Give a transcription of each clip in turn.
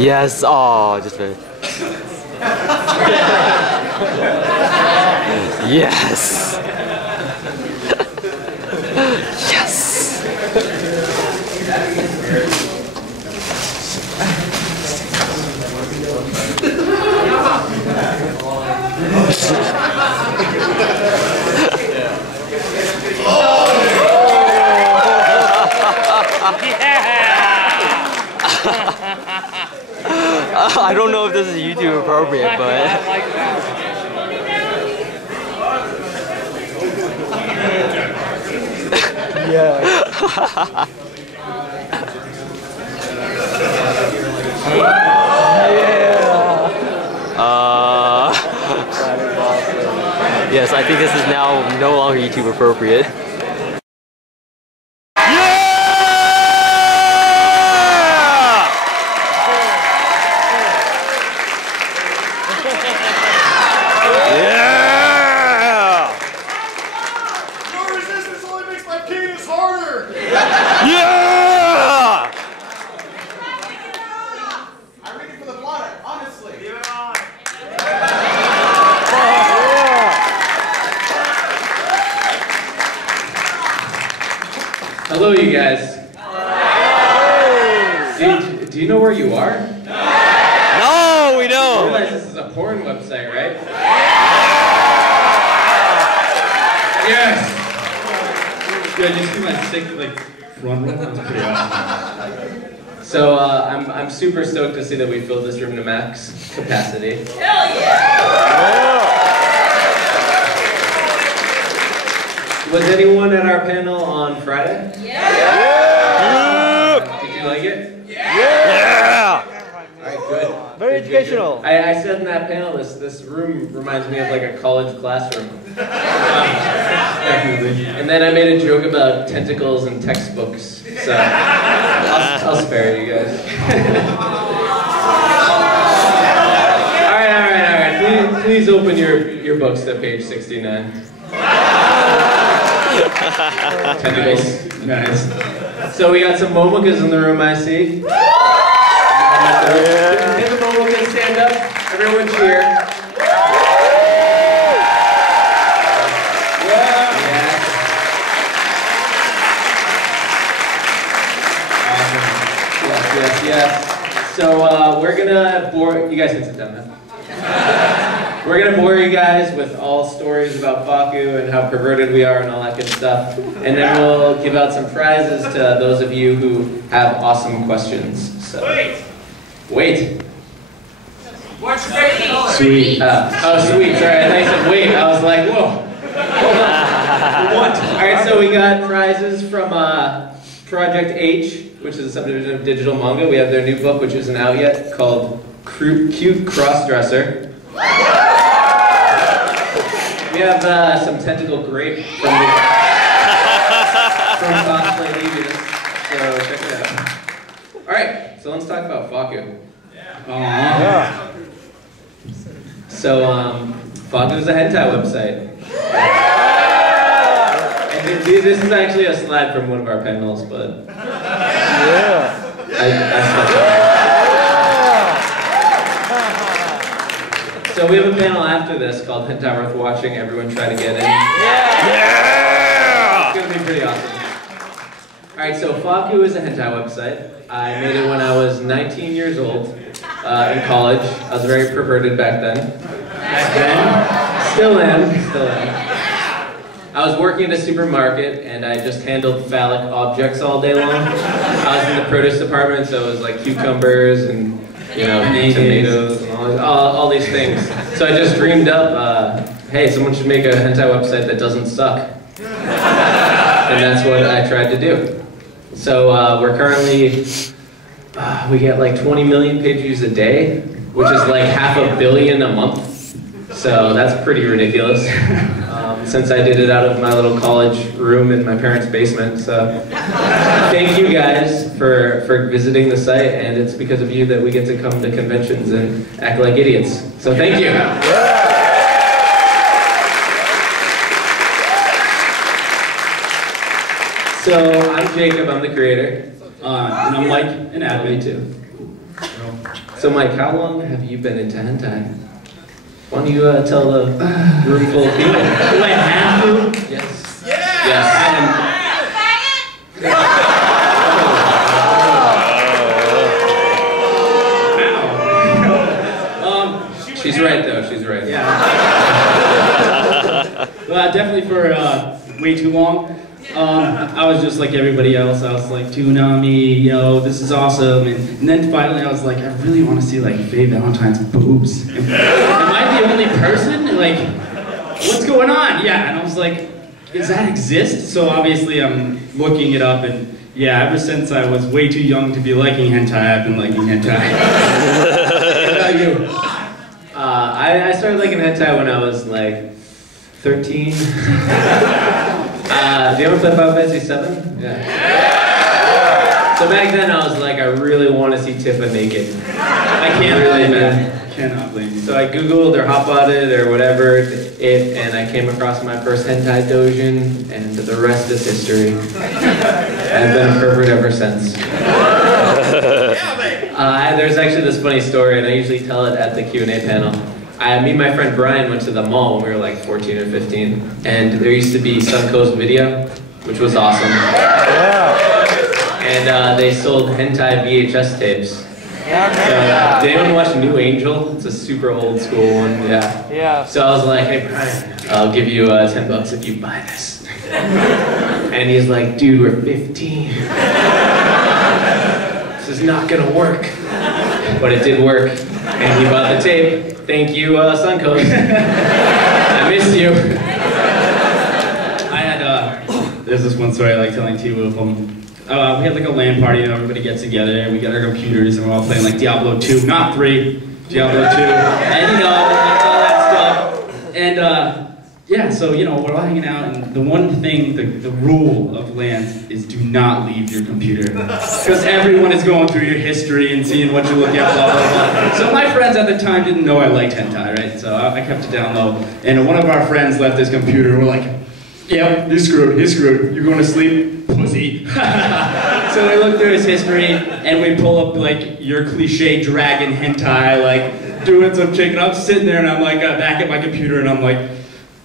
Yes. Oh, just very. Yes. Yes. I don't know if this is YouTube appropriate, but yeah. Yes, I think this is now no longer YouTube appropriate. Hello, you guys. Do you know where you are? No, we don't. You realize this is a porn website, right? Yes. Did I just see my sick front row? That's pretty awesome. So I'm super stoked to see that we filled this room to max capacity. Hell yeah! Was anyone at our panel on Friday? Yeah! Did you like it? Yeah! Alright, good. Very educational. I said in that panel, this room reminds me of like a college classroom. Definitely. And then I made a joke about tentacles and textbooks, so I'll spare you guys. Alright. Please open your books to page 69. Tentacles. Nice. So we got some momokas in the room, I see. Can the momokas stand up? Everyone cheer. Yes. So we're gonna bore you guys. Can sit down now. We're gonna bore you guys with all stories about Faku and how perverted we are and all that good stuff, and then we'll give out some prizes to those of you who have awesome questions. So wait. What's your favorite color? Sweet. Oh, sweet. Sorry, I thought you said wait. I was like, whoa. Hold on. What? All right. So we got prizes from Project H, which is a subdivision of digital manga. We have their new book, which isn't out yet, called Cute Crossdresser. We have some tentacle grape from Cosplay Legions, so check it out. Alright, so let's talk about Faku. Yeah. So, Faku is a hentai website. And this is actually a slide from one of our panels, but So we have a panel after this called Hentai Worth Watching. Everyone try to get in. Yeah! It's gonna be pretty awesome. Alright, so Fakku is a hentai website. I made it when I was 19 years old in college. I was very perverted back then. Still am. I was working at a supermarket and I just handled phallic objects all day long. I was in the produce department, so it was like cucumbers and tomatoes and all these things. So I just dreamed up, hey, someone should make a hentai website that doesn't suck. And that's what I tried to do. So we're currently, we get like 20 million page views a day, which is like 500 million a month. So that's pretty ridiculous. Since I did it out of my little college room in my parents' basement. So thank you guys for visiting the site, and it's because of you that we get to come to conventions and act like idiots. So thank you. So I'm Jacob, I'm the creator. And I'm Mike, an admin too. So Mike, how long have you been into hentai? Why don't you tell the room full of people? Do I have to? Yes. Yeah! Yes. She's right though, she's right. Yeah. Well, definitely for way too long. I was just like everybody else. I was like, Toonami, you know, this is awesome. And then finally I was like, I really want to see like Faye Valentine's boobs. Am I the only person? Like, what's going on? Yeah, and I was like, does that exist? So obviously I'm looking it up, and yeah, ever since I was way too young to be liking hentai, I've been liking hentai. What about you? I started liking hentai when I was like 13. Do you ever play Final Fantasy 7? Yeah. So back then I was like, I really want to see Tifa naked. I can't blame it. Cannot blame you. So I googled or hotbotted or whatever and I came across my first hentai doujin, and the rest is history. I've been a pervert ever since. There's actually this funny story, and I usually tell it at the Q&A panel. Me and my friend Brian went to the mall when we were like 14 or 15, and there used to be Suncoast Video, which was awesome. Yeah. And they sold hentai VHS tapes. So, did anyone watch New Angel? It's a super old school one, yeah. Yeah. So I was like, hey Brian, I'll give you $10 if you buy this. And he's like, dude, we're 15. This is not gonna work. But it did work, and he bought the tape. Thank you, Suncoast. I missed you. I had, there's this one story I like telling too of we had like a LAN party, and everybody gets together, and we got our computers, and we're all playing like Diablo 2, not 3, Diablo 2, and you know, all that stuff. And yeah, so you know, we're all hanging out, and the one thing, the rule of LAN is do not leave your computer. Because everyone is going through your history and seeing what you look at, blah, blah, blah. So my friends at the time didn't know I liked hentai, right? So I kept it down low. And one of our friends left his computer, and we're like, yeah, he's screwed, you going to sleep? Pussy. So we look through his history, and we pull up like your cliche dragon hentai, like doing some chick, and I'm sitting there, and I'm like back at my computer, and I'm like,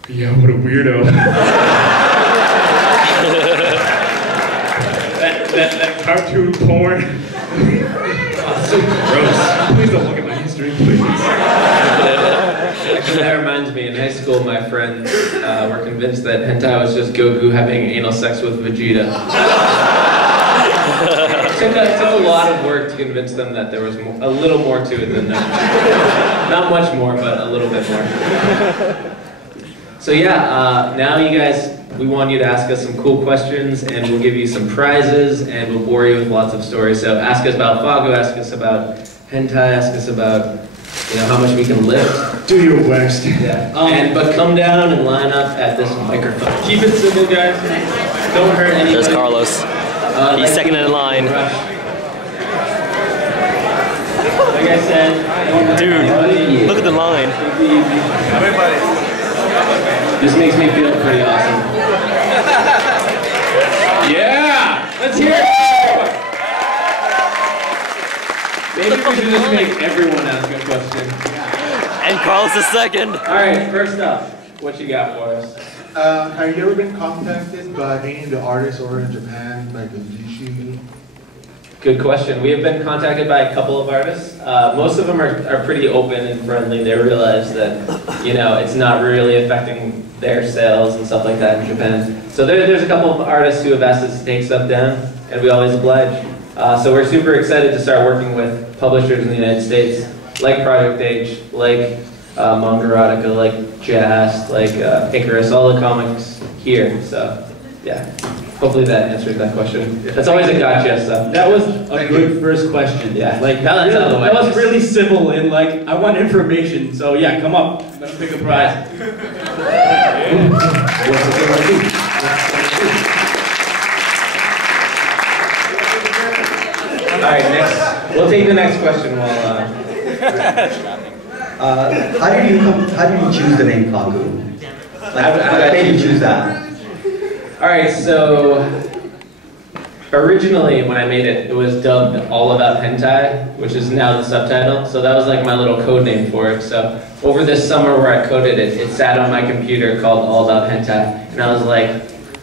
yeah, what a weirdo. that cartoon porn. Oh, so gross. Please don't look at my history, please. Actually, that reminds me, in high school, my friends were convinced that hentai was just Goku having anal sex with Vegeta. It took a lot of work to convince them that there was a little more to it than that. Not much more, but a little bit more. So yeah, now you guys, we want you to ask us some cool questions, and we'll give you some prizes, and we'll bore you with lots of stories. So ask us about Faku, ask us about hentai, ask us about, you know, how much we can lift. Do your worst. Yeah. But come down and line up at this microphone. Keep it simple, guys. Don't hurt anybody. There's Carlos. He's second in line. Like I said, Dude, look at the line. Everybody. This makes me feel pretty awesome. Yeah! Let's hear it! Maybe we should just make everyone ask a question. And Carlos is second. Alright, first up, what you got for us? Have you ever been contacted by any of the artists over in Japan, like the Jishi? Good question. We have been contacted by a couple of artists. Most of them are pretty open and friendly. They realize that, you know, it's not really affecting their sales and stuff like that in Japan. So there's a couple of artists who have asked us to take stuff down, and we always oblige. So we're super excited to start working with publishers in the United States, like Project H, like Manga Erotica, like Jazz, like Icarus, all the comics here. So yeah, hopefully that answers that question. That's always a gotcha stuff. that was a good first question. Yeah. Like That's out of the way. that was really civil and like I want information. So yeah, come up. I'm gonna pick a prize. All right, next. We'll take the next question while. How did you choose the name Faku? Like, how did you choose that? All right, so originally when I made it, it was dubbed All About Hentai, which is now the subtitle. So that was like my little code name for it. So over this summer where I coded it, it sat on my computer called All About Hentai, and I was like,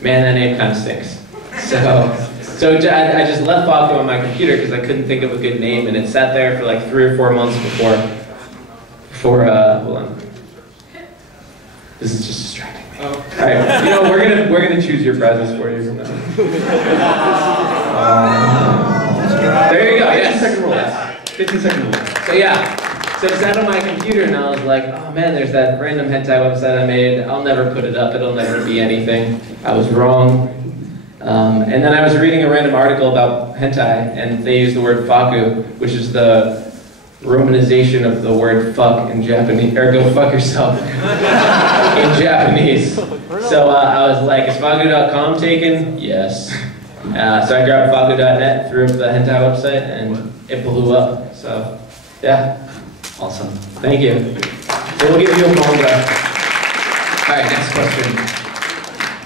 man, that name kind of stinks. So I just left Faku on my computer because I couldn't think of a good name, and it sat there for like 3 or 4 months before hold on. This is just distracting me. Oh. All right, you know, we're gonna choose your prizes for you from now. There you go. Yes. 15-second rule. 15-second rule. So yeah. So it sat on my computer and I was like, oh man, there's that random hentai website I made. I'll never put it up. It'll never be anything. I was wrong. And then I was reading a random article about hentai, and they used the word Faku, which is the romanization of the word fuck in Japanese, or go fuck yourself in Japanese. So I was like, is Faku.com taken? Yes. So I grabbed Faku.net, threw up the hentai website, and it blew up. So yeah. Awesome. Thank you. So we'll give you a manga. Alright, next question.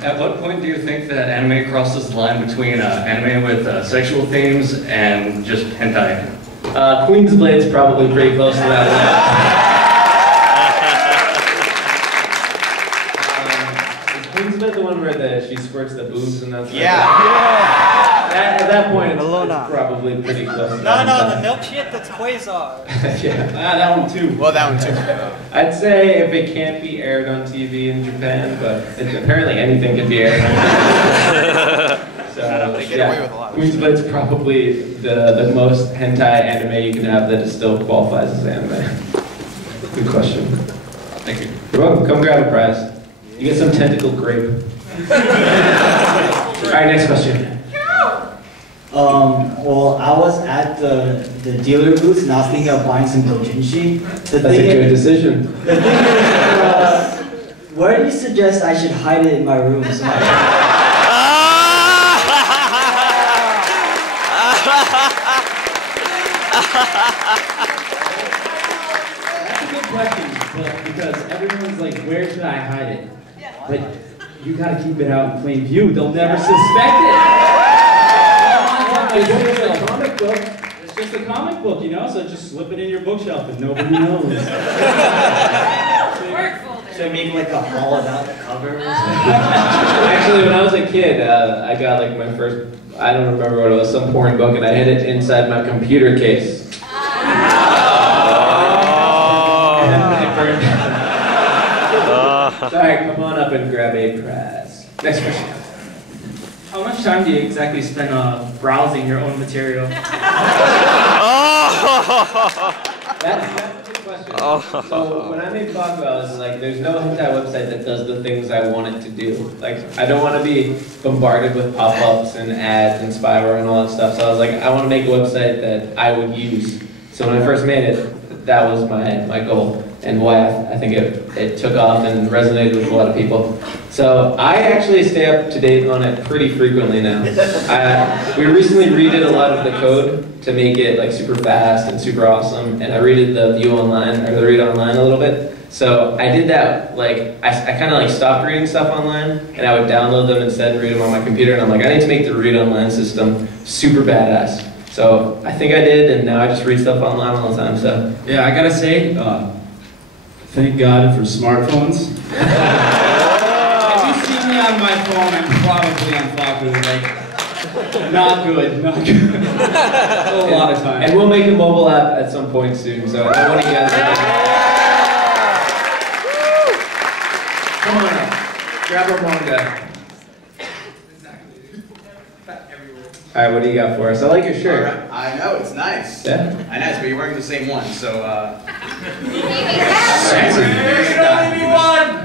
At what point do you think that anime crosses the line between anime with sexual themes and just hentai? Queen's Blade's probably pretty close to that line. Is Queen's Blade the one where she squirts the boobs and that's At that point, it's probably pretty close to that. No, the milk shit, that's Quasar. Yeah. That one too. Well, that one too. I'd say if it can't be aired on TV in Japan, but apparently anything can be aired on TV. So, They get away with a lot of Queen's Blade's probably the most hentai anime you can have that still qualifies as anime. Good question. Thank you. You're welcome. Come grab a prize. You get some tentacled grape. Alright, next question. Well, I was at the dealer booth and I was thinking of buying some doujinshi. That's a good decision. The thing is, where do you suggest I should hide it in my room? So That's a good question, because everyone's like, where should I hide it? But you gotta keep it out in plain view. They'll never suspect it. It's just a comic book. It's just a comic book, you know? So just slip it in your bookshelf and nobody knows. should I make like a hollowed out cover? Actually, when I was a kid, I got like my first, I don't remember what it was, some porn book, and I hid it inside my computer case. Alright, come on up and grab a prize. Next question. How much time do you exactly spend browsing your own material? That's a good question. So when I made Fakku, I was like, there's no hentai website that does the things I want it to do. Like, I don't want to be bombarded with pop-ups and ads and spyware and all that stuff. So I was like, I want to make a website that I would use. So when I first made it, that was my goal, and why I think it took off and resonated with a lot of people. So I actually stay up to date on it pretty frequently now. We recently redid a lot of the code to make it like super fast and super awesome, and I redid the view online, or the read online a little bit. So I did that, like, I kind of like stopped reading stuff online, and I would download them instead and read them on my computer, and I'm like, I need to make the read online system super badass. So I think I did, and now I just read stuff online all the time, so. Yeah, I gotta say, thank God for smartphones. If you see me on my phone, I'm probably on Faku. Like, not good, not good. A lot of time. And we'll make a mobile app at some point soon, so I want you guys to come on up, grab our manga. Alright, what do you got for us? I like your shirt. Right. I know, it's nice. Yeah? I know, but you're wearing the same one, so You should only be one!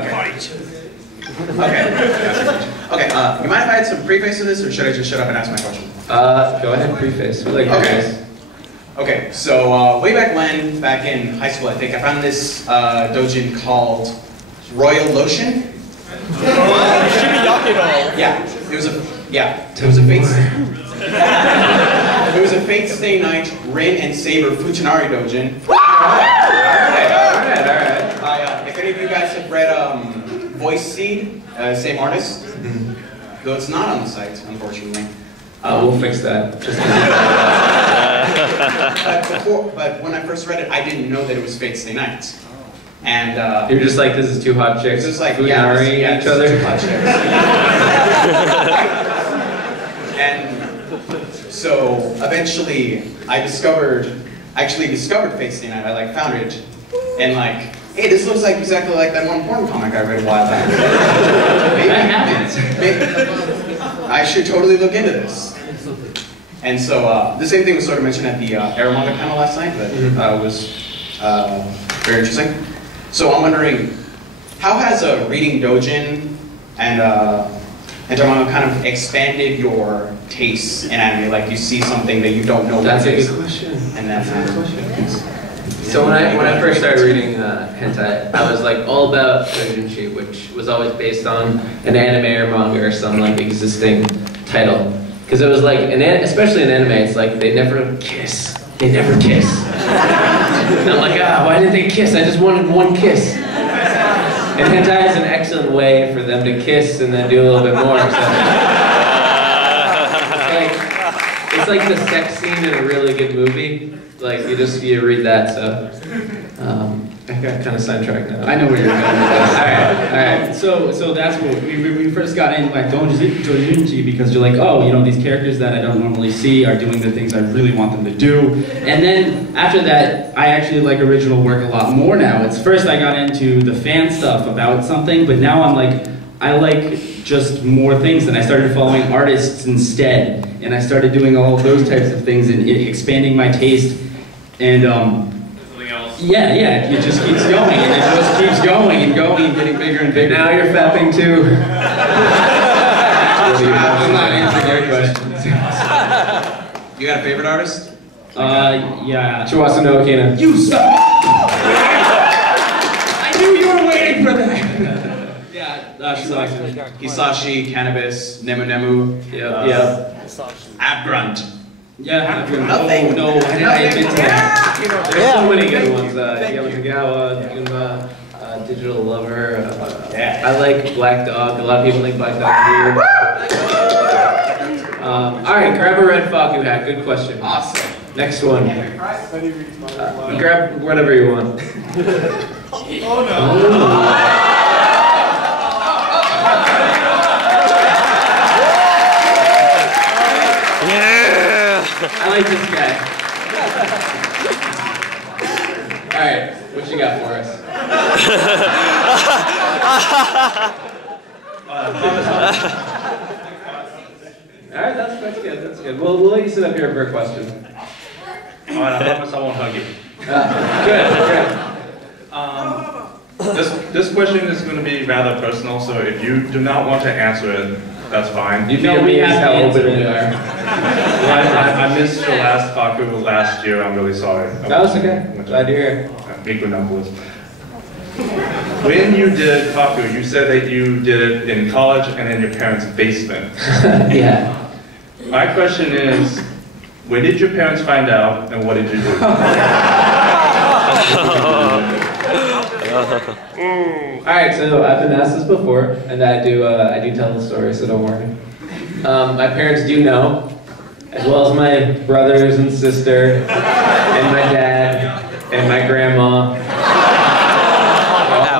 Okay. Okay, you mind if I had some preface to this, or should I just shut up and ask my question? Go ahead, preface. We like preface. Okay, so way back when, back in high school, I think, I found this doujin called Royal Lotion. Yeah, it was a fate stay night Rin and Saber Futanari doujin. Alright. If any of you guys have read Voice Seed, same artist. though it's not on the site, unfortunately. We'll fix that. But when I first read it, I didn't know that it was Fate Stay Night. And you're just like, this is two hot chicks. Just like, each other. Two hot chicks. And so eventually, I actually discovered Fate Stay Night. I found it, and like, hey, this looks like exactly like that one porn comic I read a while back. Maybe I should totally look into this. And so the same thing was sort of mentioned at the Aramanga panel last night, but was very interesting. So I'm wondering, how has reading doujin and manga kind of expanded your tastes in anime? Like you see something that you don't know. That's a good question. And that's a good question. So when I first started reading hentai, I was like all about doujinshi, which was always based on an anime or manga or some like existing title. Because it was like, especially in anime, it's like they never kiss. They never kiss. And I'm like, why didn't they kiss? I just wanted one kiss. And hentai is an excellent way for them to kiss and then do a little bit more. So. It's like the sex scene in a really good movie. Like you read that, so I got kind of sidetracked now. I know where you're going with this. All right. So that's what we first got into like doujinshi because you're like, oh, you know, these characters that I don't normally see are doing the things I really want them to do. And then after that, I actually like original work a lot more now. It's first I got into the fan stuff about something, but now I'm like, I like just more things, and I started following artists instead, and I started doing all of those types of things and expanding my taste. And yeah, it just keeps going, and it just keeps going and going and getting bigger and bigger. Now you're fapping too. I'm not answering your questions. You got a favorite artist? Yeah. Chiwasu no Akina. You suck! I knew you were waiting for that! Hisashi, Cannabis, Nemu Nemu. Yeah. Abgrunt. Yeah, Nothing. No, why did I admit to that? There's so many good ones. Yamagawa, Gunma, Digital Lover. I like Black Dog. A lot of people think Black Dog is weird. Alright, grab a red Faku hat. Good question. Awesome. Next one. Grab whatever you want. Oh no. I like this guy. Alright, what you got for us? Alright, that's good. We'll let you sit up here for a question. Alright, I promise I won't hug you. Good. This question is going to be rather personal, so if you do not want to answer it, that's fine. You know we have how open we are. I missed your last Faku last year. I'm really sorry. That was okay. Glad to hear it. When you did Faku, you said that you did it in college and in your parents' basement. Yeah. My question is, when did your parents find out, and what did you do? Alright, so I've been asked this before, and I do tell the story, so don't worry. My parents do know, as well as my brothers and sister, and my dad, and my grandma.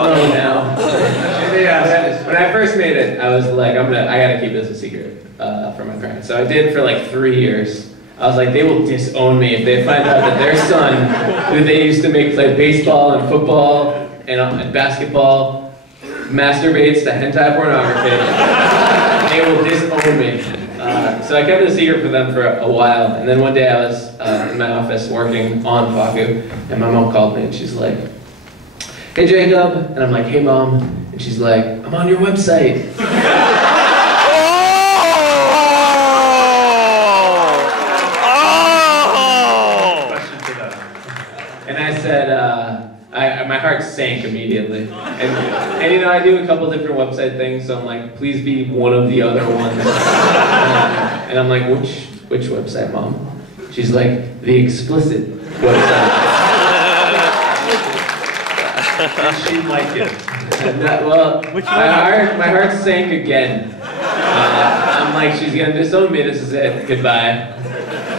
All know now. When I first made it, I was like, I gotta keep this a secret from my parents. So I did for like 3 years. I was like, they will disown me if they find out that their son, who they used to make play baseball and football and basketball, masturbates to hentai pornography. They will disown me. So I kept it a secret for them for a while, and then one day I was in my office working on Faku, and my mom called me, and she's like, "Hey Jacob," and I'm like, "Hey Mom," and she's like, "I'm on your website." And I said, my heart sank immediately. And you know, I do a couple different website things, so I'm like, please be one of the other ones. And I'm like, which website, Mom? She's like, the explicit website. Did she like it? Well, my heart sank again. I'm like, she's gonna disown me, this is it, goodbye.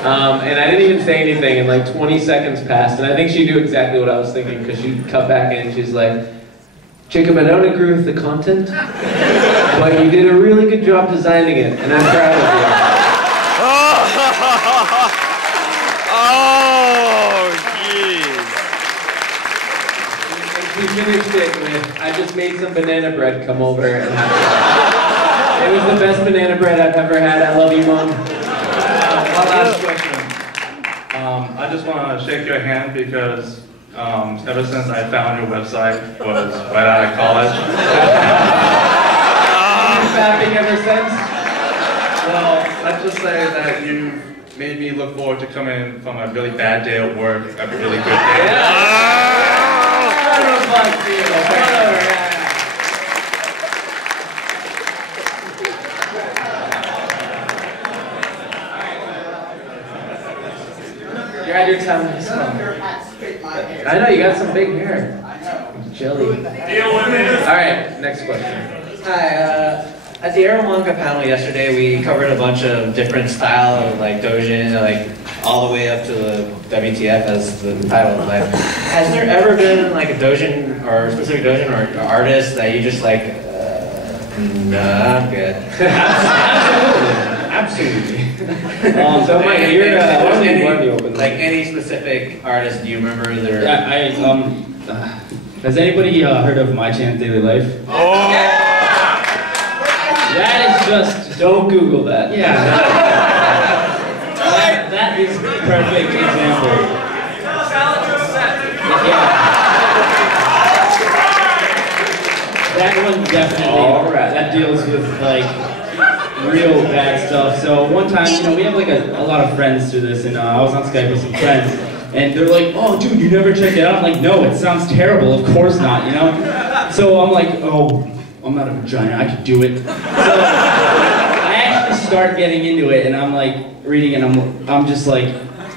And I didn't even say anything, and like 20 seconds passed, and I think she knew exactly what I was thinking, because she cut back in, she's like, Jacob, I don't agree with the content, but you did a really good job designing it, and I'm proud of you. Oh, jeez. She finished it with, I just made some banana bread, come over and have it. It was the best banana bread I've ever had, I love you, Mom. One last question. I just want to shake your hand because ever since I found your website was right out of college. Fapping ever since? Well, let's just say that you made me look forward to coming from a really bad day at work, a really good day. You had your time to come. I know, you got some big hair. Jelly. Alright, next question. Hi, at the Aero Manga panel yesterday, we covered a bunch of different style of like doujin, like all the way up to the WTF as the title. Like, has there ever been like a doujin or a specific doujin or artist that you just like, nah, I'm good? Absolutely. So Mike, you're open. like any specific artist, do you remember their? Yeah, has anybody heard of My Chance Daily Life? Oh! That is just... Don't Google that. Yeah. that is the perfect example. Yeah. That one definitely, that deals with like real bad stuff. So one time, you know, we have like a lot of friends through this, and I was on Skype with some friends, and they're like, oh dude, you never checked it out? I'm like, no, it sounds terrible, of course not, you know? So I'm like, oh, I'm not a vagina, I could do it. So I actually start getting into it, and I'm like reading, and I'm just like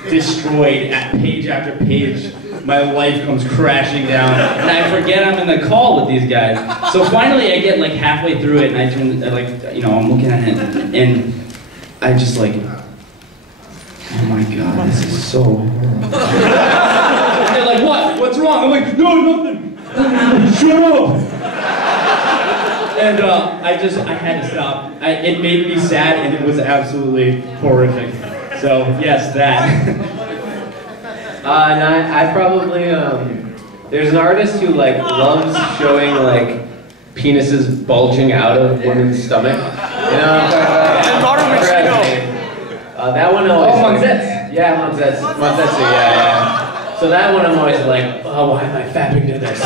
destroyed at page after page. My life comes crashing down, and I forget I'm in the call with these guys. So finally, I get like halfway through it, and I turn, like, you know, I'm looking at it, and I just like, oh my god, this is so horrible. They're like, what? What's wrong? I'm like, no, nothing. Shut up. And I had to stop. It made me sad, and it was absolutely horrific. So yes, that. And I probably, there's an artist who like loves showing like penises bulging out of women's stomach. You know what I'm talking about? That one always. Oh, Monzetz. Yeah, Monzetz, yeah. So that one I'm always like, oh, why am I fapping to this?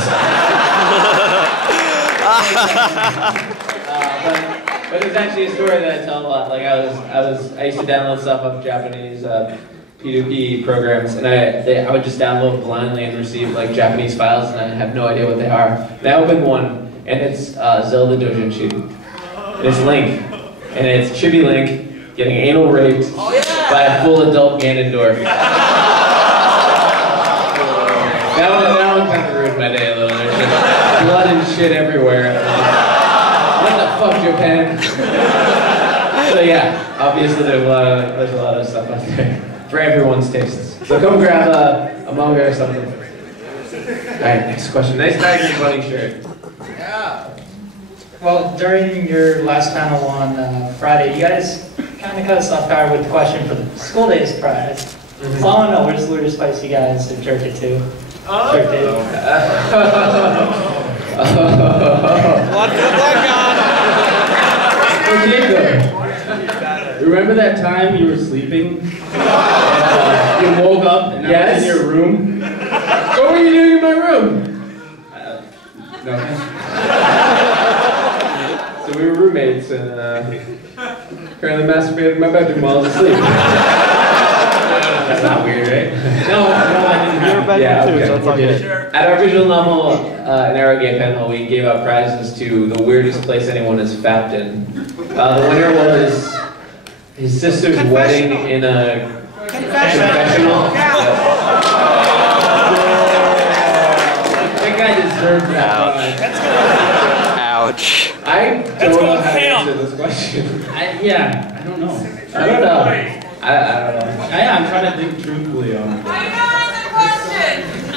But there's actually a story that I tell a lot. Like I used to download stuff off Japanese P2P programs, and I would just download blindly and receive like Japanese files, and I have no idea what they are. And I opened one, and it's Zelda Doujinshi. And it's Link, and it's Chibi Link getting anal raped by a full adult Ganondorf. That one kind of ruined my day a little. There's just blood and shit everywhere. What the fuck, Japan? So yeah, obviously there's a lot of stuff out there for everyone's tastes. So come grab a manga or something. Alright, next question. Nice Tiger Bunny shirt. Yeah. Well, during your last panel on Friday, you guys kind of cut us off guard with the question for the school days prize. So I want to know, where's the weirdest place you guys have jerked it to? Jerked it. What the fuck? Hey Jacob, remember that time you were sleeping? And, you woke up and I was in your room? What were you doing in my room? Nothing. So we were roommates and apparently masturbated in my bedroom while I was asleep. That's not weird, right? No, I didn't have it. Yeah, okay. So it's all good. At our visual novel, an Arrow Gay panel, we gave out prizes to the weirdest place anyone has fapped in. The winner was his sister's wedding in a confessional. I think I deserve that. Ouch. Ouch. I don't know how to answer this question. I don't know. I don't know. I don't know. I'm trying to think truthfully on it.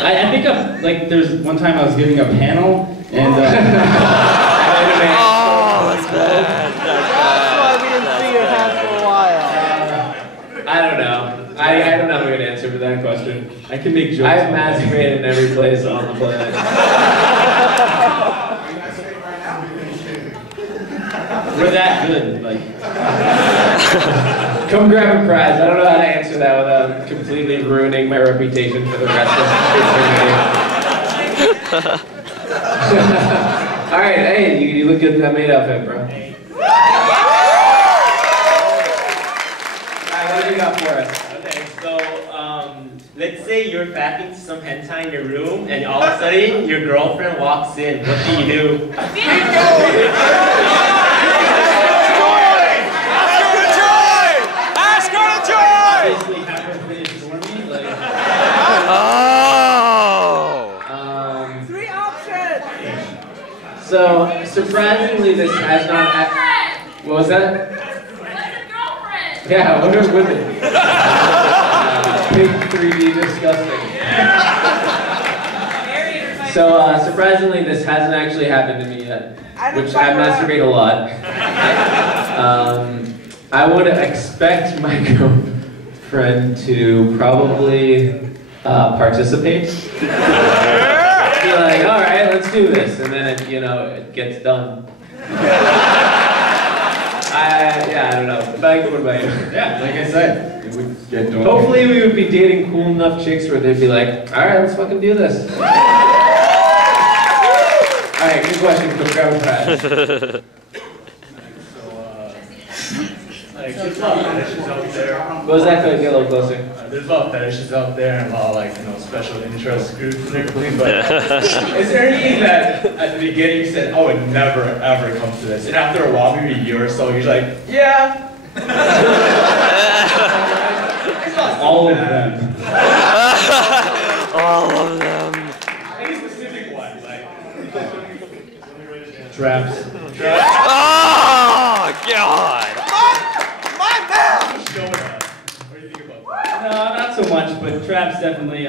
I think of, like, there's one time I was giving a panel, and oh, that's bad. That's why we didn't see your hands for a while. I don't know. I don't have a good answer for that question. I can make jokes. I've masturbated in every place on the planet. We're that good, like. Come grab a prize. I don't know how to answer that without completely ruining my reputation for the rest of eternity. Alright, hey, you look good in that maid outfit, bro. Alright, what do you got for us? Okay, so let's say you're fapping some hentai in your room, and all of a sudden your girlfriend walks in. What do you do? Basically have her finish for me, like. Oh! 3 options! So, surprisingly, this has not. What was that? Girlfriend! Yeah, I wonder if women. Big 3D disgusting. So, surprisingly, this hasn't actually happened to me yet, which I masturbate a lot. I would expect my girlfriend to probably participate. Be like, all right, let's do this, and then it gets done. I don't know. What about you? Yeah, like I said, it would get done. Hopefully we would be dating cool enough chicks where they'd be like, all right, let's fucking do this. All right, good question. Go grab a prize. Like, there's a lot of fetishes out there. What was that? Get a little closer. There's a lot of fetishes out there and a lot of, like, special interest groups and everything, but is there anything that at the beginning you said, I would never ever come to this, and after a while, maybe a year or so, you're like, yeah. All of them. All of them. Any specific one, like Traps. Oh, God. No, not so much, but traps definitely,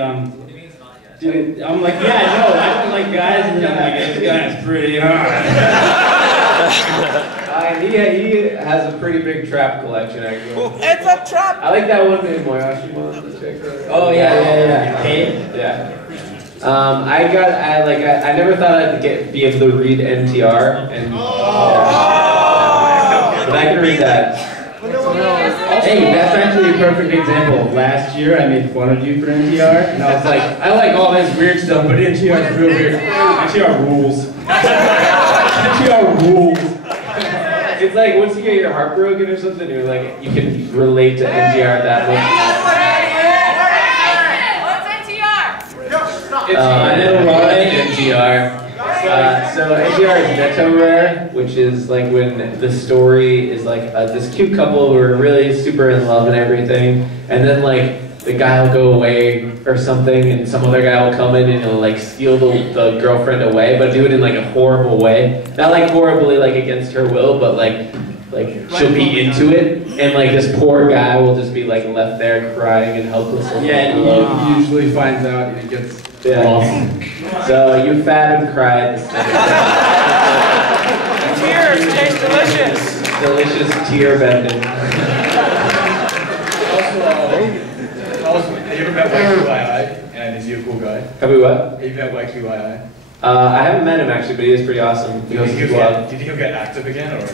dude, I'm like, yeah, no, I don't like guys, and then I'm like, this guy's pretty hot. He has a pretty big trap collection, actually. It's a trap! I like that one named Moyashi one. Oh, yeah. Hey? Yeah. I never thought I'd be able to read NTR, and but I can read that. Hey, that's actually a perfect example. Last year, I made fun of you for NTR, and I was like, I like all this weird stuff, but NTR is real weird. NTR rules. NTR rules. It's like once you get your heart broken or something, you're like, you can relate to NTR that much. It's NTR. So NTR is Neto Rare, which is like when the story is like this cute couple who are really super in love and everything, and then like the guy will go away or something, and some other guy will come in and he'll like steal the girlfriend away, but do it in like a horrible way. Not like horribly like against her will, but like she'll be into it, and like this poor guy will just be like left there crying and helpless. Yeah, and he usually finds out and he gets lost. So you fat and cried. Tears taste delicious. Delicious tear bending. Have you ever met YQII? And is he a cool guy? Have we what? Have you met YQII? I haven't met him actually, but he is pretty awesome. Do you think he'll get active again, or?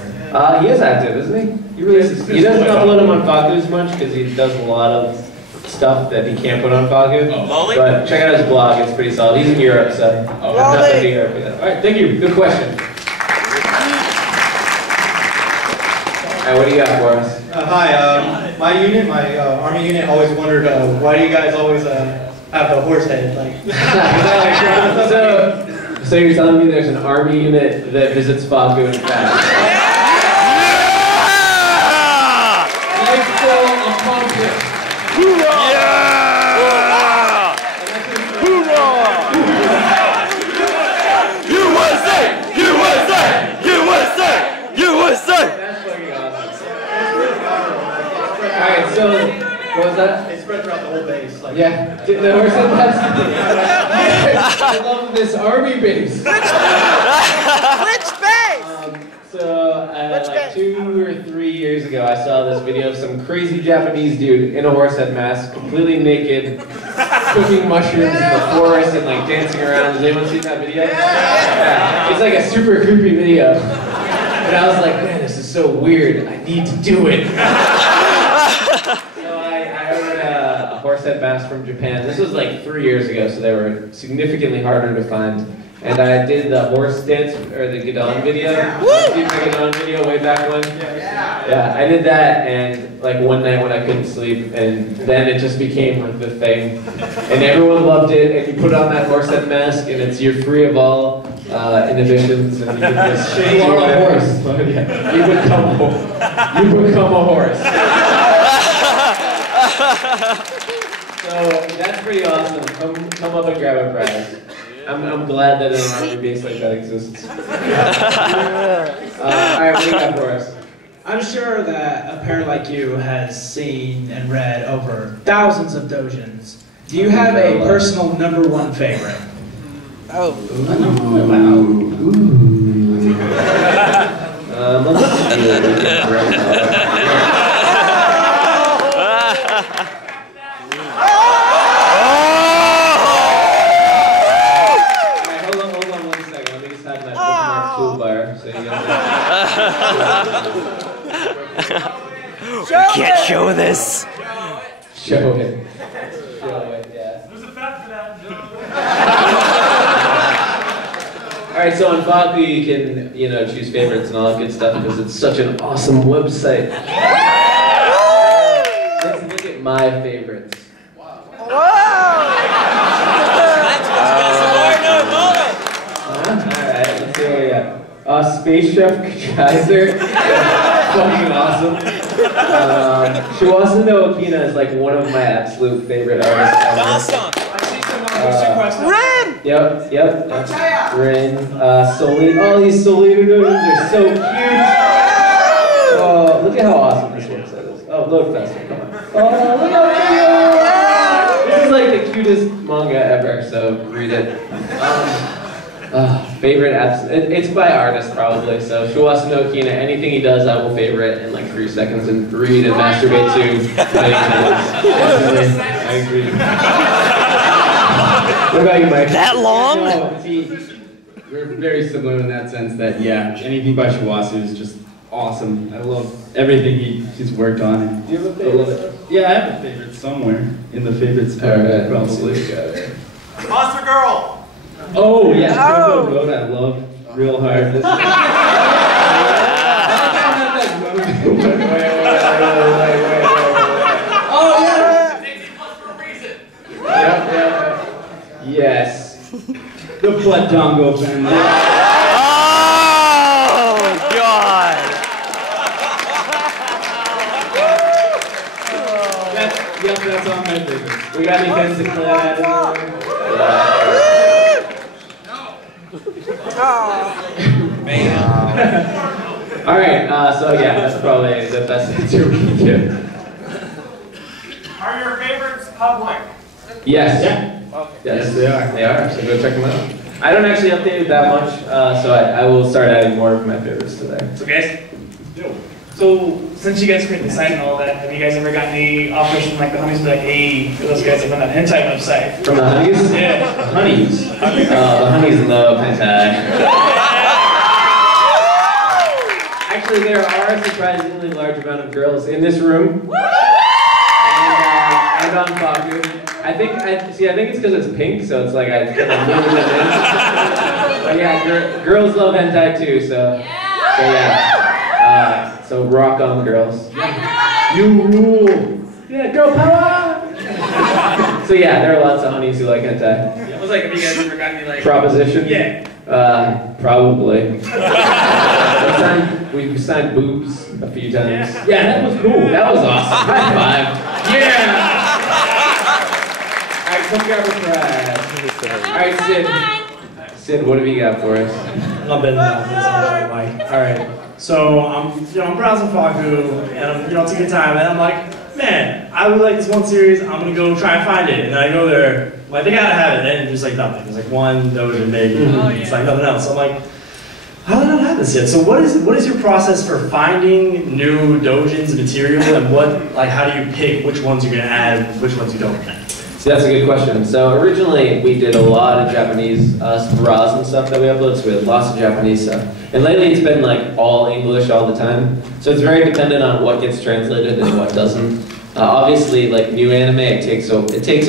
He is active, isn't he? He doesn't upload him on Faku as much because he does a lot of stuff that he can't put on Faku. But check out his blog; it's pretty solid. He's in Europe, so I've not been to Europe yet. All right, thank you. Good question. All right, what do you got for us? Hi, my unit, my army unit, always wondered why do you guys always have the horse head? Like, so you're telling me there's an army unit that visits Faku and fast? USA! USA! website. Yeah, the horse head mask. Yes, I love this army base. Which base? So, like 2 or 3 years ago, I saw this video of some crazy Japanese dude in a horse head mask, completely naked, cooking mushrooms in the forest and like dancing around. Has anyone seen that video? Yeah. It's like a super creepy video. And I was like, man, this is so weird. I need to do it. So I ordered a horse head mask from Japan. This was like 3 years ago, so they were significantly harder to find. And I did the horse dance, or the Gadon video. See the Gadon video way back when? Yeah, I did that, and like one night when I couldn't sleep, and then it just became like the thing. And everyone loved it, and you put on that horse head mask, and you're free of all inhibitions, and you can just you are a horse. Yeah. You become a horse. So that's pretty awesome. Come up and grab a prize. I'm glad that an army base like that exists. Alright, what do you got for us? I'm sure that a pair like you has seen and read over thousands of dojins. Do you have a personal #1 favorite? Oh. Let's Can't show this. Show it. Show it, yeah. There's a fact for that. Alright, so on Faku you can, choose favorites and all that good stuff because it's such an awesome website. Let's look at my favorites. Alright, let's see what we got. Space Chef Kaiser. Fucking awesome. Shiwasa no Okina is like one of my absolute favorite artists ever. Awesome. Rin! Yep. Rin. Soli. Oh, these Solita noodles are so cute. Oh, look at how awesome this website is. Oh, look faster. Come on. Oh, look how cute. This is like the cutest manga ever, so read it. Favorite apps? It's by artist probably. So Shiwasa no Okina, anything he does, I will favorite in like 3 seconds and read and masturbate to many times. I agree. What about you, Mike? That long? No, see, we're very similar in that sense that anything by Shiwasa is just awesome. I love everything he's worked on. Do you have a favorite? Yeah, I have a favorite somewhere in the favorites part. Alright, probably. Monster Girl. Oh yeah, Go Road I love real hard. Wait. Oh yeah. Yes. The Blood Dongo family. Oh God. That's on my favorite. We got any fans to clap? Alright, so that's probably the best answer we can give. Are your favorites public? Yes. Yes, they are. They are, so go check them out. I don't actually update it that much, so I will start adding more of my favorites today. So guys, so since you guys create the site and all that, have you guys ever gotten any offers from like the honeys like, hey, those guys are from that hentai website? From the honeys? Yeah. The honeys? The honeys love hentai. Actually, there are a surprisingly large amount of girls in this room. And on Faku. I think it's because it's pink, so it's like I kind of moved it in. But yeah, girls love hentai too, so yeah. So rock on, girls. You rule. Yeah, girl power. So yeah, there are lots of honeys who like hentai. Yeah, I was like, have you guys ever gotten any like Proposition? Yeah. Probably. We've signed boobs a few times. Yeah, that was cool. That was awesome. High five. Yeah. Alright, come grab a prize. Alright, Sid, what have you got for us? Not bad enough. Mike. All right. So I'm browsing Faku, and I'm taking time, and I'm like, man, I I would like this one series, I'm gonna go try and find it. And then I go there, like, they gotta have it, and there's like nothing. There's like one doujin maybe, it's like nothing else. So I'm like, how did I not have this yet? So what is your process for finding new doujins material, and how do you pick which ones you're gonna add, which ones you don't? So that's a good question. So originally we did a lot of Japanese raws and stuff that we upload, so we had lots of Japanese stuff. And lately it's been like all English all the time. So it's very dependent on what gets translated and what doesn't. Obviously, like new anime, it takes a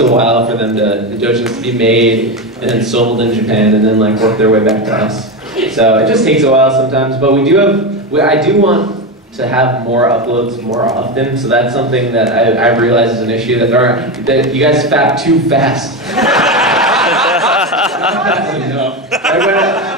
while for them the doujins to be made and then sold in Japan and then like work their way back to us. So it just takes a while sometimes. But I do want to have more uploads more often. So that's something that I've realized is an issue that that you guys fap too fast.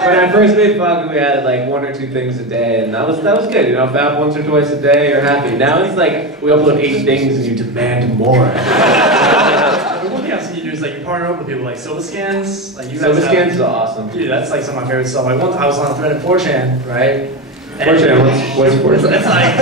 When I first made Faku, we had like 1 or 2 things a day, and that was good. You know, fap once or twice a day, you're happy. Now it's like we upload 8 things and you demand more. The one thing I've seen you do is like you partner up with people like Soba Scans. Like you guys Scans is awesome. Dude, that's like some of my favorite stuff. Like once I was on a thread at 4chan, right? 4chan, what's 4chan? It's like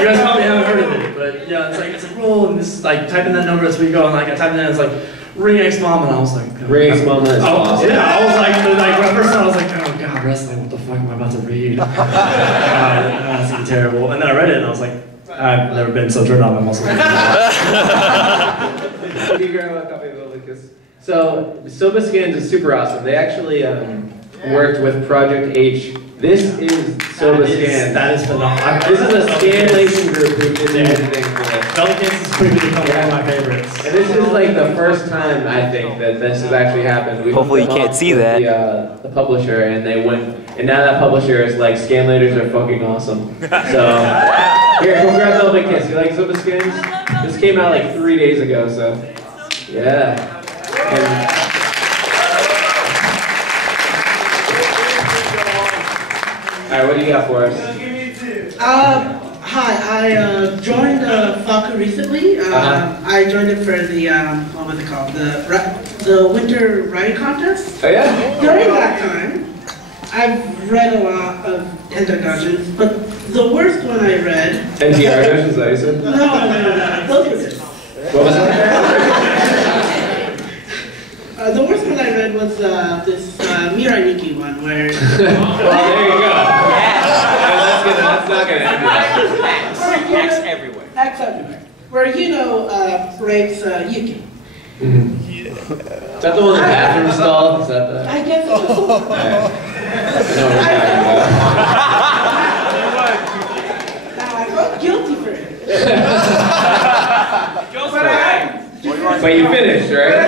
you guys probably haven't heard of it, but yeah, it's like roll and this like type in that number as we go, and like I typed in it's like Ring X Mama, and I was like, Ring X Mama is awesome. Yeah, I was like when I first saw it, I was like, oh god, wrestling, what the fuck am I about to read? God, that's gonna be terrible. And then I read it and I was like, I've never been so turned on by muscles. So Soba Scans is super awesome. They actually worked with Project H. This is Soba Scans. That is phenomenal. This is a scanlation group who did everything for this. Pelicans is quickly becoming one of my favorites. And this is like the first time I think that this has actually happened. We Hopefully you can't see that. The publisher, and they went, and now that publisher is like, scanlators are fucking awesome. So here, go grab the little kiss. You like Soba Scans? This came out like 3 days ago, so yeah. Alright, what do you got for us? Hi, I joined Faku recently. I joined it for the, what was it called? The winter writing contest. Oh yeah? During that time, I've read a lot of hentai doujins, but the worst one I read... NTR doujins, is that what you said? No, those were good. What was that? The worst one I read was this Mirai Nikki one, where... Well, there you go. That's not gonna end X everywhere. X everywhere. Where rapes Yuki. Is that the one in the bathroom stall? Is that the... I guess so. I know what you're talking Now I felt guilty for it. But you finished, right?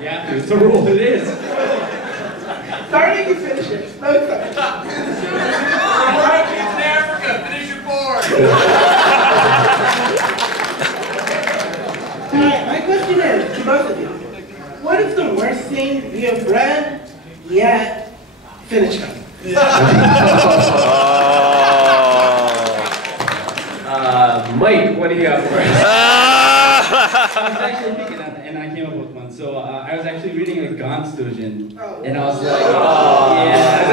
Yeah, it's a rule, it is. Starting, you finish it. No, it's not. Alright, kids in Africa, finish your board. Alright, my question is to both of you. What is the worst thing you have read yet finished up? Mike, what do you got for us? I was actually thinking that, and I came up with one. So I was actually reading a Gantz doujin, and I was like, yeah. Is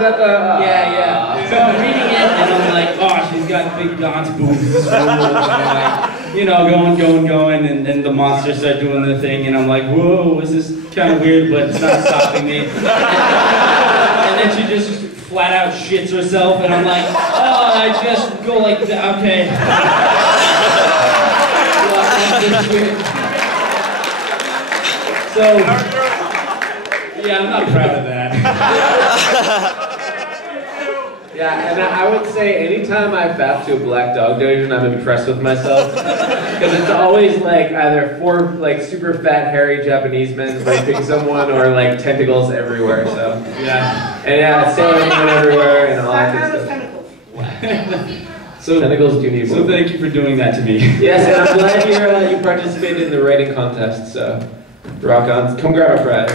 that the Yeah. So I'm reading it, and I'm like, oh, she's got big Gantz boobs. And like, you know, going, and then the monsters start doing their thing, and I'm like, whoa, this is kind of weird, but it's not stopping me. And then she just flat out shits herself, and I'm like, oh, I just go like that, okay. So, yeah, I'm not proud of that. Yeah, and I would say anytime I fap to a black dog doujin, I'm impressed with myself. Because it's always like either 4 like super fat hairy Japanese men raping someone or like tentacles everywhere, so. Yeah. And yeah, Sailor Moon everywhere and all that good stuff. So tentacles do need more. So thank you for doing that to me. Yes, and I'm glad you participated in the writing contest, so rock on. Come grab a prize.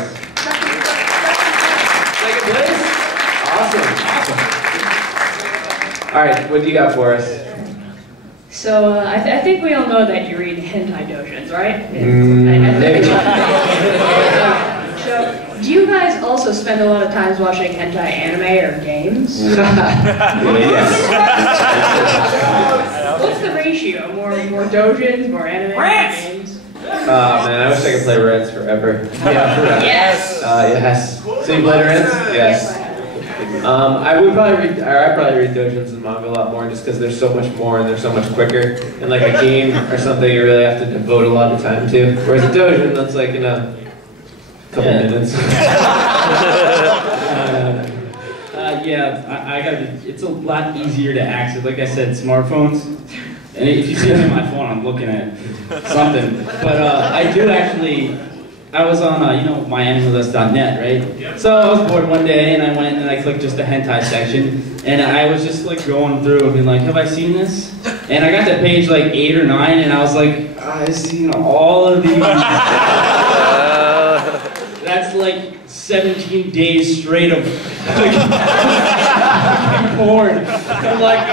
Second place? Awesome. All right, what do you got for us? So I think we all know that you read hentai doujins, right? Maybe. So do you guys also spend a lot of times watching hentai anime or games? What's the ratio? More doujins, more anime, more games? Man, I wish I could play Reds forever. Yeah. Yes. Yes. So you play Reds? Yes. I'd probably read doujins and manga a lot more just because there's so much more and they're so much quicker. And like a game or something, you really have to devote a lot of time to. Whereas a doujin, that's like, a couple minutes. It's a lot easier to access. Like I said, smartphones. And if you see me on my phone, I'm looking at something. But I was on, myanimalist.net, right? So I was bored one day and I went and I clicked just the hentai section. And I was just like going through and being like, have I seen this? And I got to page like 8 or 9 and I was like, I've seen all of these. That's like 17 days straight of porn. I'm like,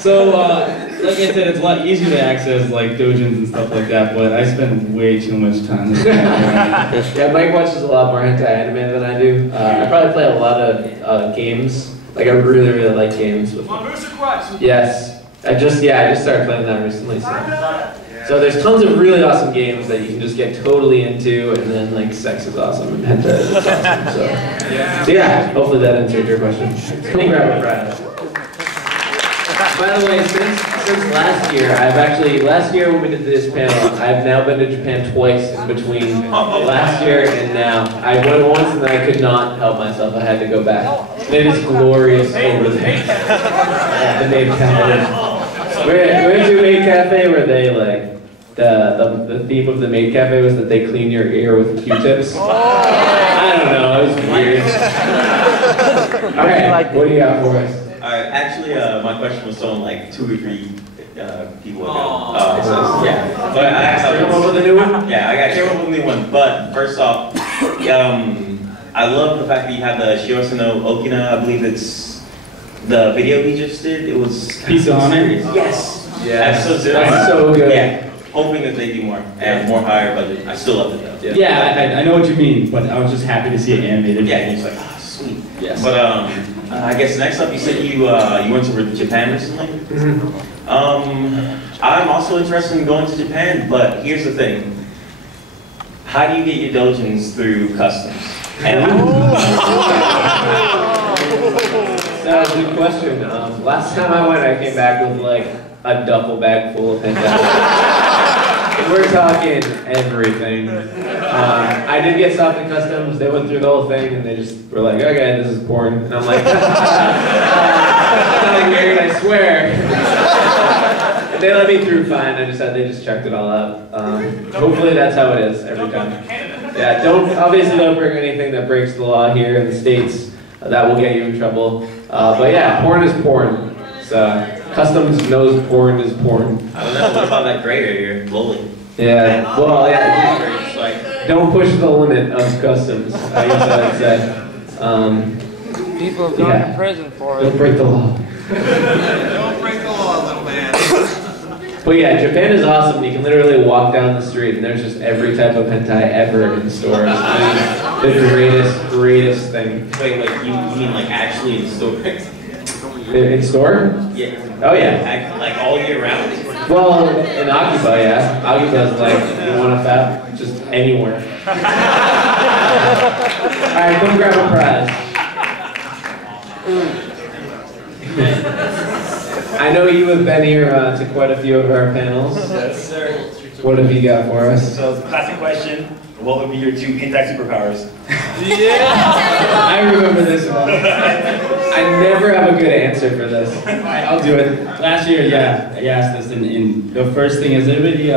So, like I said, it's a lot easier to access like doujins and stuff like that, but I spend way too much time. Yeah, Mike watches a lot more hentai anime than I do. I probably play a lot of games. Like I really, really like games. Yes. I just started playing that recently. So there's tons of really awesome games that you can just get totally into, and then like sex is awesome and hentai is awesome. So yeah, hopefully that answered your question. Come grab a prize. By the way, since last year when we did this panel, I've now been to Japan twice in between last year and now. I went once and then I could not help myself. I had to go back. And it is glorious over there. The maid cafe. We went to a maid cafe where they like, the theme of the maid cafe was that they clean your ear with Q-tips. I don't know, it was weird. Alright, what do you got for us? Actually, my question was on like 2 or 3 people ago. Yeah. But I came up with a new one? Yeah, I came up with a new one. But first off, I love the fact that you have the Shirosa no Okina. I believe it's the video he just did. It was Pizza on it? Yes. Yeah. That's so good. Yeah. Hoping that they do more and more higher budget. I still love it though. Yeah, I know what you mean, but I was just happy to see it animated. Yeah, and he's like, sweet. Yes. But I guess next up, you said you went to Japan recently. I'm also interested in going to Japan, but here's the thing: how do you get your doujins through customs? That's a good question. Last time I went, I came back with like a duffel bag full of hentai. We're talking everything. I did get stopped in customs. They went through the whole thing and they just were like, okay, this is porn. And I'm like, nothing weird, I swear. They let me through fine. They just checked it all out. Hopefully that's how it is every time. Yeah, obviously don't bring anything that breaks the law here in the States. That will get you in trouble. But yeah, porn is porn. So customs knows porn is porn. I don't know, what about that gray area? Lowly. Yeah, well, yeah, don't push the limit of customs, I guess I'd say. People have gone to prison for it. Don't break the law. Don't break the law, little man. But yeah, Japan is awesome. You can literally walk down the street and there's just every type of hentai ever in the stores. It's the greatest thing. Wait, you mean like actually in stores? In store? Yeah. Oh yeah. Like all year round? Well, in Akiba, yeah. Akiba's like, you want a fat? Just anywhere. Alright, come grab a prize. I know you have been here to quite a few of our panels. Yes, sir. What have you got for us? So, classic question. What would be your 2 hentai superpowers? I remember this one. I never have a good answer for this. I'll do it. Last year, yeah, I asked this, and the first thing is, anybody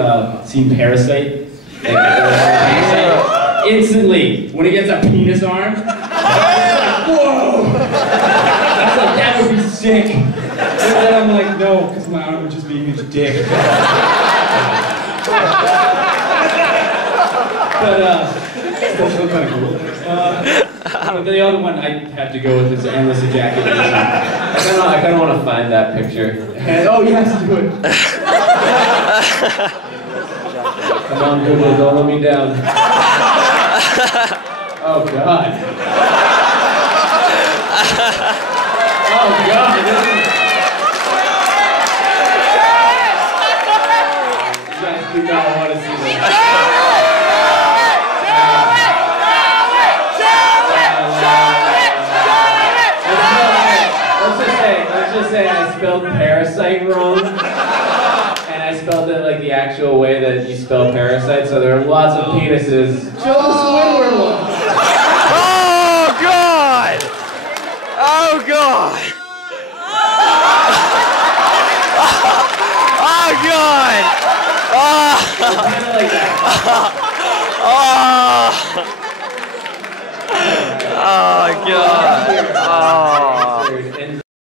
seen Parasite? Instantly, when he gets a penis arm, whoa! That's like, that would be sick. And then I'm like, no, because my arm would just be a huge dick. But still kind of cool. The other one I have to go with is endless ejaculation. I kind of want to find that picture. And, oh yes, do it. Come on, Google, don't let me down. Oh God. Oh God. You guys do not want to see this. Let's just say I spelled parasite wrong. And I spelled it like the actual way that you spell parasite, so there are lots of penises. Show the Squidward one. Oh God! Oh God! Oh God! Oh. Kind of like that.